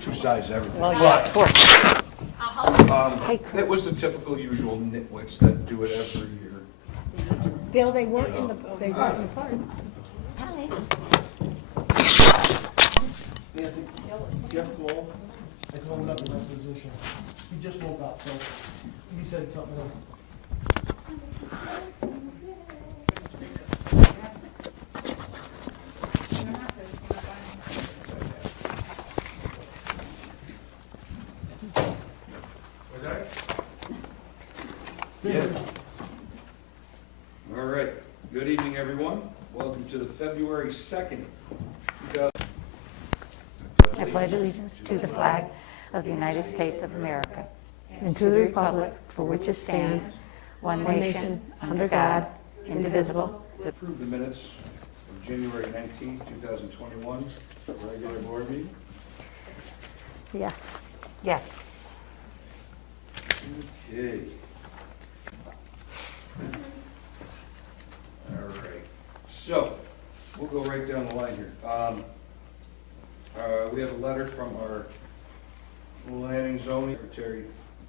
two sides to everything. Well, yeah, of course. Hey, It was the typical usual nitwits that do it every year. Bill, they weren't in the park. Hi. Nancy, Jeff Cole, I told him about the requisition. He just woke up, so he said something like, Yeah. All right. Good evening, everyone. Welcome to the February 2nd, 2000. I pledge allegiance to the flag of the United States of America and to the republic for which it stands, one nation, under God, indivisible. Approve the minutes of January 19th, 2021, regular board meeting. Yes. Yes. Okay. All right. So, we'll go right down the line here. We have a letter from our planning zoning secretary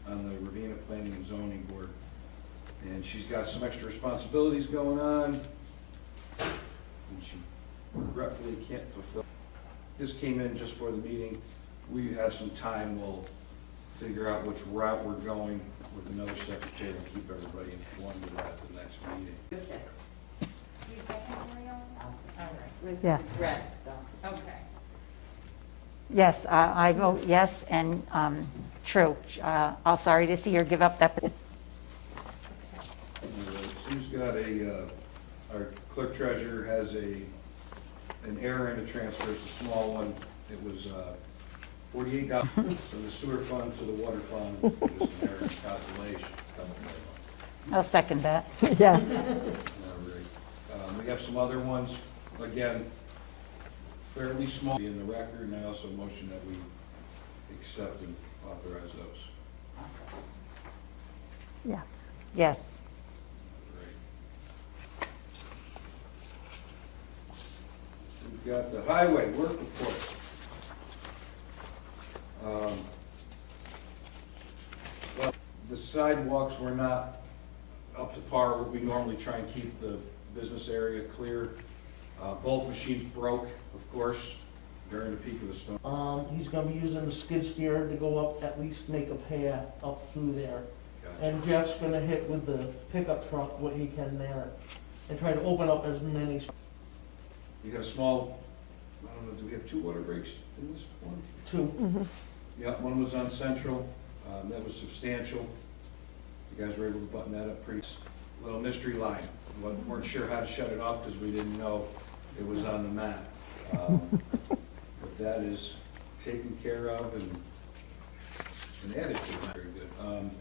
on the Ravena Planning and Zoning Board. And she's got some extra responsibilities going on, and she regretfully can't fulfill. This came in just for the meeting. We have some time, we'll figure out which route we're going with another secretary and keep everybody informed of that at the next meeting. Yes. Okay. Yes, I vote yes, and true. I'm sorry to see her give up that. Sue's got our clerk-treasurer has an error in the transfer, it's a small one. It was $48 from the sewer fund to the water fund, just an error in calculation. I'll second that. Yes. All right. We have some other ones, again, fairly small in the record, and I also motion that we accept and authorize those. Yes. Yes. We've got the highway work report. Well, the sidewalks were not up to par. We normally try and keep the business area clear. Both machines broke, of course, during the peak of the storm. he's gonna be using the skid steer to go up, at least make a path up through there. Gotcha. And Jeff's gonna hit with the pickup truck what he can there, and try to open up as many. You got a small, I don't know, do we have two water breaks in this one? Two. Yeah, one was on Central, that was substantial. You guys were able to button that up pretty, little mystery line. Weren't sure how to shut it off because we didn't know it was on the map. But that is taken care of and added to, very good.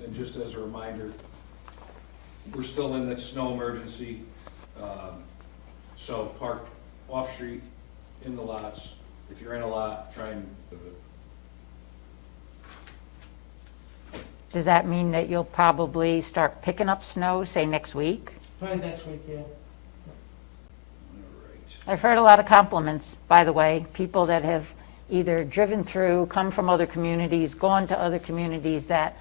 And just as a reminder, we're still in that snow emergency. So park off-street, in the lots. If you're in a lot, try and Does that mean that you'll probably start picking up snow, say, next week? Probably next week, yeah. all right. I've heard a lot of compliments, by the way, people that have either driven through, come from other communities, gone to other communities, that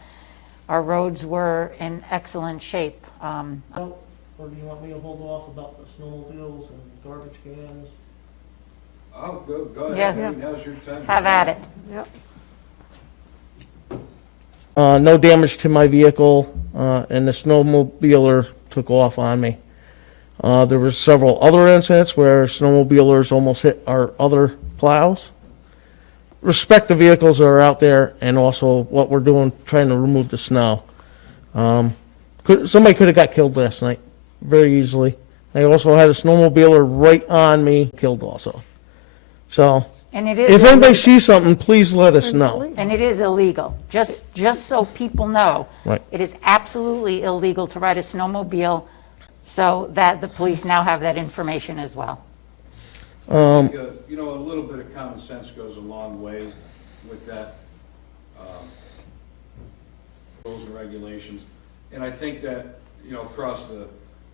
our roads were in excellent shape. Or do you want me to hold off about the snowmobiles and garbage cans? Oh, go ahead. Yeah. Hey, now's your time. Have at it. Yep. No damage to my vehicle, and the snowmobiler took off on me. There were several other incidents where snowmobilers almost hit our other plows. Respect the vehicles that are out there, and also what we're doing, trying to remove the snow. Somebody could have got killed last night, very easily. I also had a snowmobiler right on me, killed also. So, And it is if anybody illegal. sees something, please let us know. And it is illegal, just so people know. Right. It is absolutely illegal to ride a snowmobile, so that the police now have that information as well. I think, you know, a little bit of common sense goes a long way with that. Rules and regulations. And I think that, you know, across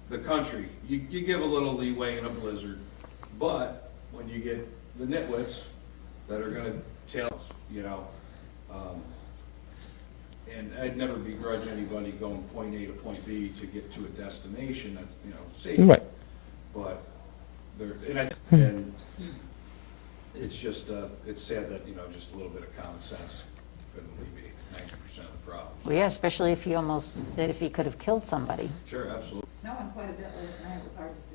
the country, you give a little leeway in a blizzard, but when you get the nitwits that are gonna tail us, you know? And I'd never begrudge anybody going point A to point B to get to a destination that, you know, safe. Right. But and it's just, it's sad that, you know, just a little bit of common sense couldn't alleviate 90% of the problem. Well, yeah, especially if he could have killed somebody. Sure, absolutely. Snowing quite a bit last night, it was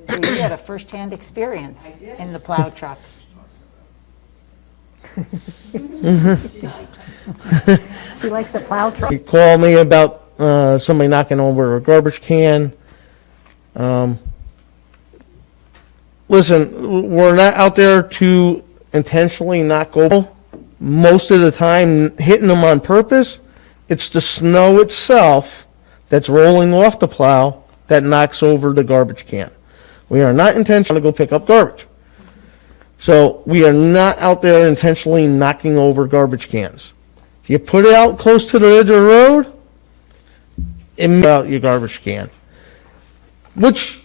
hard to see. You had a first-hand experience I did. in the plow truck. She likes the plow truck. He called me about somebody knocking over a garbage can. Listen, we're not out there to intentionally not go. Most of the time, hitting them on purpose, it's the snow itself that's rolling off the plow that knocks over the garbage can. We are not intentionally to go pick up garbage. So we are not out there intentionally knocking over garbage cans. If you put it out close to the edge of the road, it moves out your garbage can. Which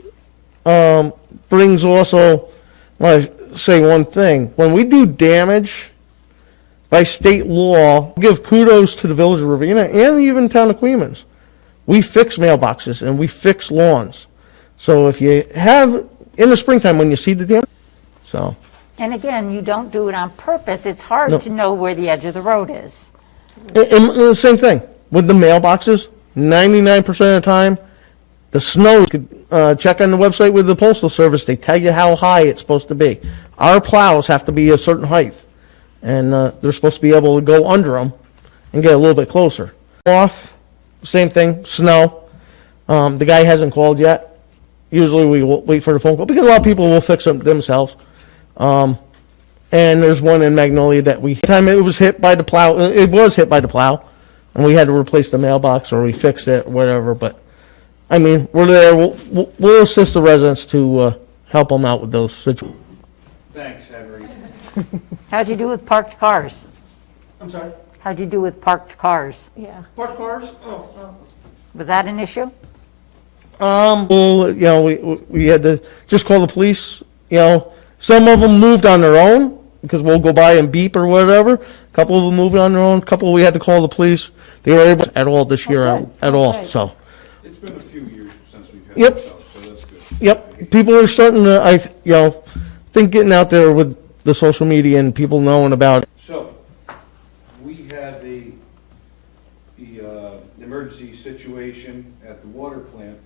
brings also, I want to say one thing. When we do damage by state law, give kudos to the village of Ravena and even town of Queens. We fix mailboxes and we fix lawns. So if you have, in the springtime when you see the damage, so. And again, you don't do it on purpose. It's hard No. to know where the edge of the road is. And the same thing with the mailboxes. 99% of the time, the snow. You could check on the website with the postal service. They tell you how high it's supposed to be. Our plows have to be a certain height, and they're supposed to be able to go under them and get a little bit closer. Off, same thing. Snow. The guy hasn't called yet. Usually we will wait for the phone call because a lot of people will fix them themselves. And there's one in Magnolia that time it was hit by the plow. It was hit by the plow, and we had to replace the mailbox or we fixed it or whatever. But I mean, we're there. We'll assist the residents to help them out with those situations. Thanks, Henry. How'd you do with parked cars? I'm sorry. How'd you do with parked cars? Yeah. Parked cars? Was that an issue? Well, you know, we had to just call the police. You know, some of them moved on their own because we'll go by and beep or whatever. A couple of them moved on their own. A couple we had to call the police. They were able at all this year good. at all. Good. So, It's been a few years since we've had Yep. this, so that's good. yep, people are starting to, think getting out there with the social media and people knowing about it. So, we have the emergency situation at the water plant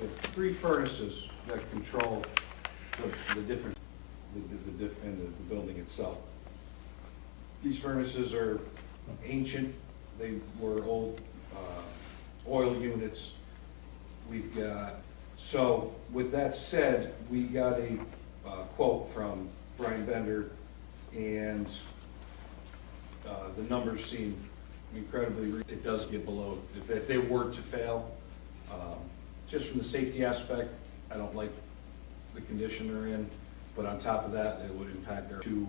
with 3 furnaces that control the different, and the building itself. These furnaces are ancient, they were old oil units. We've got, so with that said, we got a quote from Brian Bender, and the numbers seem incredibly, it does get below, if they were to fail, just from the safety aspect, I don't like the condition they're in, but on top of that, it would impact our to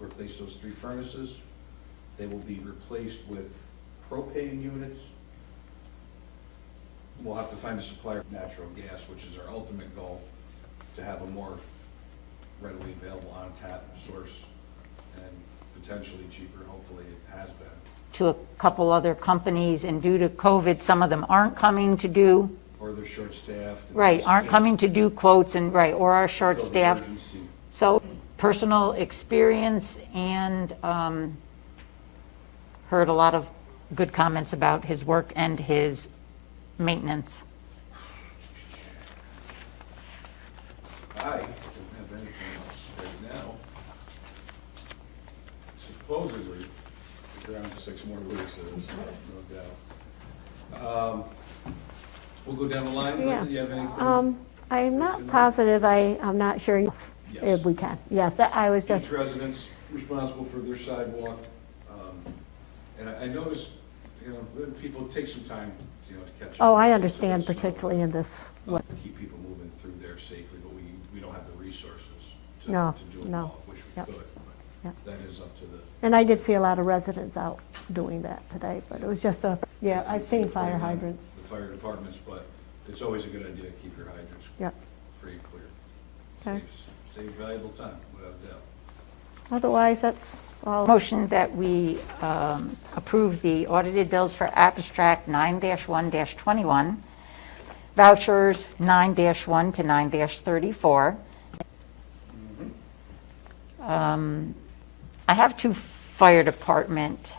replace those 3 furnaces. They will be replaced with propane units. We'll have to find a supplier of natural gas, which is our ultimate goal, to have a more readily available on-tap source and potentially cheaper, hopefully it has been. To a couple other companies, and due to COVID, some of them aren't coming to do, Or they're short-staffed. and right, just aren't can't coming to do quotes and, right, or are fulfill the short-staffed. urgency. So personal experience, and heard a lot of good comments about his work and his maintenance. I don't have anything else right now. Supposedly, we're down to 6 more weeks of this, no doubt. We'll go down the line. Yeah. Do you have anything? I'm not positive, I'm not sure Yes. if we can. Yes, I was Each just, resident's responsible for their sidewalk. And I noticed, that people take some time, to catch up. oh, I with understand this, so, particularly in this, to keep people moving through there safely, but we don't have the resources to No, do it no. all, which we Yep. could, Yep. but that is up to the. and I did see a lot of residents out doing that today, but it was just I've seen fire hydrants. The fire departments, but it's always a good idea to keep your hydrants Yep. free and clear. Okay. Saves valuable time, without a doubt. Otherwise, that's Motion that we approve the audited bills for abstract 9-1-21, vouchers 9-1 to 9-34. I have two fire department,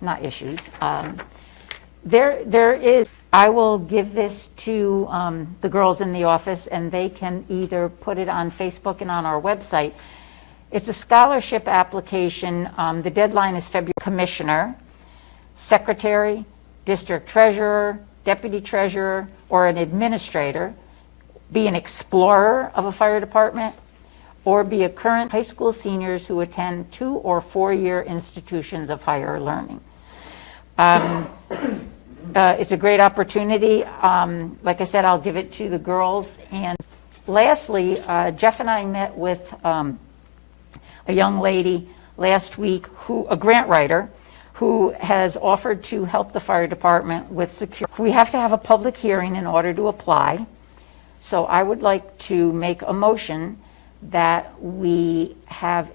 not issues. There is, I will give this to the girls in the office, and they can either put it on Facebook and on our website. It's a scholarship application. The deadline is February. Commissioner, secretary, district treasurer, deputy treasurer, or an administrator, be an explorer of a fire department, or be a current high school seniors who attend 2 or 4-year institutions of higher learning. It's a great opportunity. Like I said, I'll give it to the girls. And lastly, Jeff and I met with a young lady last week, a grant writer, who has offered to help the fire department with security. We have to have a public hearing in order to apply. So I would like to make a motion that we have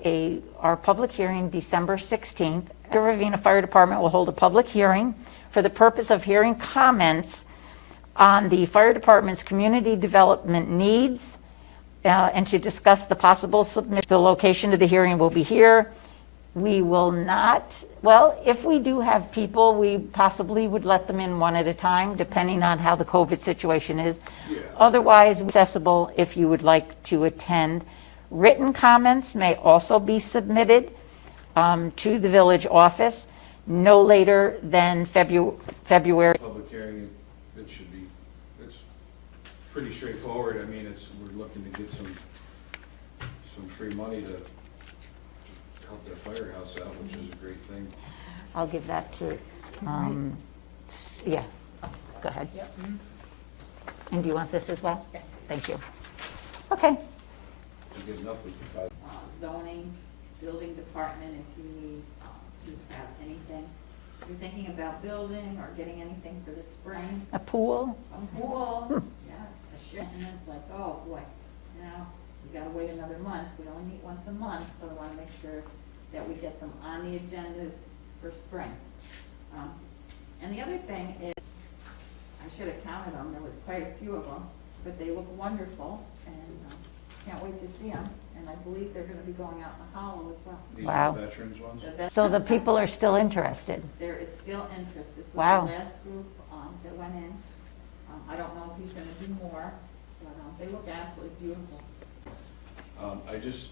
our public hearing December 16th. The Ravena Fire Department will hold a public hearing for the purpose of hearing comments on the fire department's community development needs, and to discuss the possible submission. The location of the hearing will be here. We will not, well, if we do have people, we possibly would let them in one at a time, depending on how the COVID situation is. Yeah. Otherwise, accessible if you would like to attend. Written comments may also be submitted to the village office no later than February. Public hearing, it's pretty straightforward. I mean, we're looking to get some free money to help that firehouse out, which is a great thing. I'll give that to, yeah, go ahead. Yep. And do you want this as well? Yes. Thank you. Okay. To get enough, we can buy. Zoning, building department, if you need to have anything. If you're thinking about building or getting anything for the spring, A pool? a pool, yes, a shed, and it's like, oh boy, we gotta wait another month. We only meet once a month, so we wanna make sure that we get them on the agendas for spring. And the other thing is, I should have counted them, there was quite a few of them, but they look wonderful, and can't wait to see them. And I believe they're gonna be going out in the hollow as well. These Wow. are the veterans ones. So the people are still interested? There is still interest. This was Wow. the last group that went in. I don't know if he's gonna do more, but they look absolutely beautiful. I just,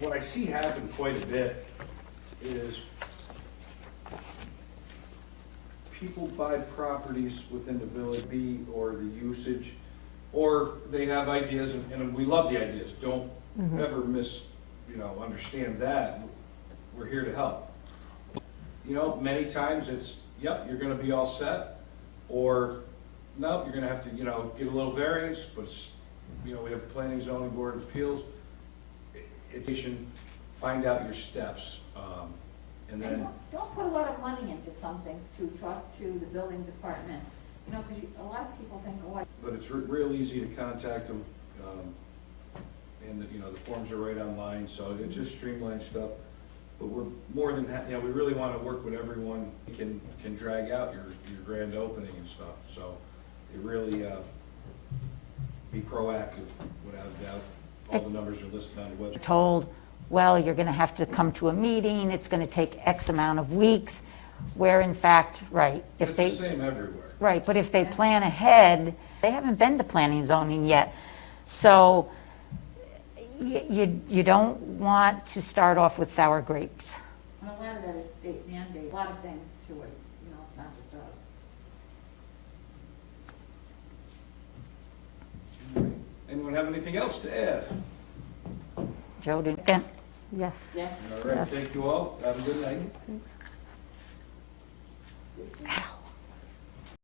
what I see happen quite a bit is people buy properties within the village B or the usage, or they have ideas, and we love the ideas. Don't ever understand that. We're here to help. Many times it's, yep, you're gonna be all set, or no, you're gonna have to, get a little variance, but it's, we have planning, zoning, board of appeals. Find out your steps, and then. Don't put a lot of money into some things too. Talk to the building department, because a lot of people think, oh, But it's real easy to contact them, and the forms are right online, so it just streamlines stuff. But we're more than, we really want to work with everyone, can drag out your grand opening and stuff, so it really, be proactive, without a doubt. All the numbers are listed on the website. Told, well, you're going to have to come to a meeting, it's going to take X amount of weeks, where in fact, right, It's the same everywhere. right, but if they plan ahead, they haven't been to planning and zoning yet. So you don't want to start off with sour grapes. and a lot of that is state mandate, a lot of things to it, it's not just us. All right. Anyone have anything else to add? Joe, didn't? Yes. Yes. All right, Yes. thank you all. Have a good night. Ow.